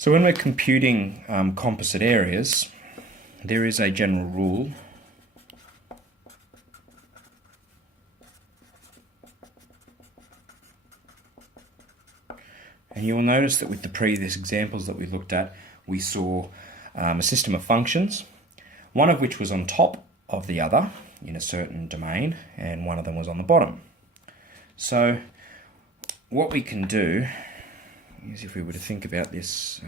So when we're computing composite areas, there is a general rule and you will notice that with the previous examples that we looked at, we saw a system of functions, one of which was on top of the other in a certain domain, and one of them was on the bottom. So what we can do is, if we were to think about this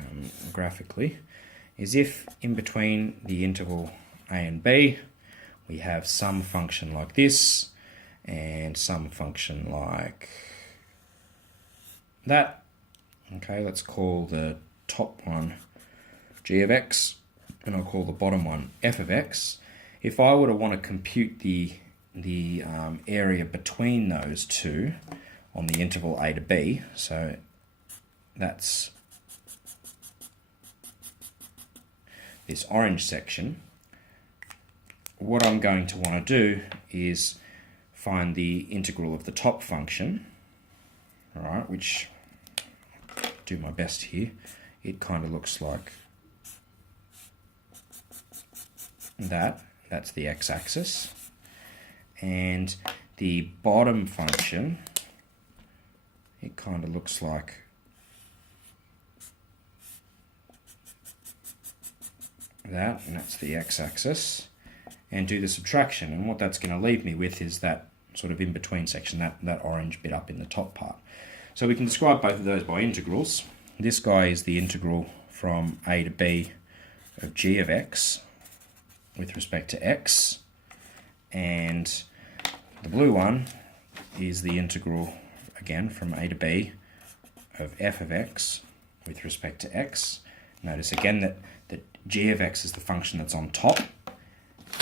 graphically, is if in between the interval a and b we have some function like this and some function like that. Okay, let's call the top one g of x and I'll call the bottom one f of x. If I were to want to compute the area between those two on the interval a to b, so that's this orange section, what I'm going to want to do is find the integral of the top function, all right, which, do my best here, it kind of looks like that. That's the x-axis. And the bottom function, it kind of looks like that, and that's the x-axis. And do the subtraction, and what that's going to leave me with is that sort of in-between section, that orange bit up in the top part. So we can describe both of those by integrals. This guy is the integral from a to b of g of x with respect to x, and the blue one is the integral, again, from a to b of f of x with respect to x. Notice again that g of x is the function that's on top,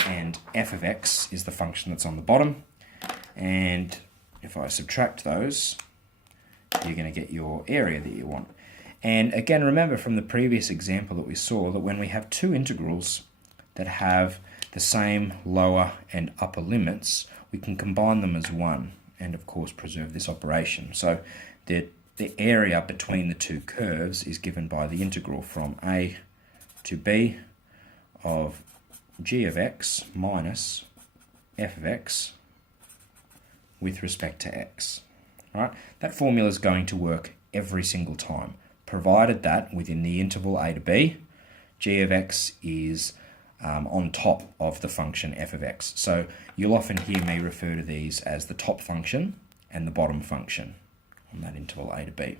and f of x is the function that's on the bottom. And if I subtract those, you're going to get your area that you want. And again, remember from the previous example that we saw that when we have two integrals that have the same lower and upper limits, we can combine them as one and of course preserve this operation. So the area between the two curves is given by the integral from a to b of g of x minus f of x with respect to x. All right? That formula is going to work every single time, provided that within the interval a to b, g of x is on top of the function f of x. So you'll often hear me refer to these as the top function and the bottom function on that interval a to b.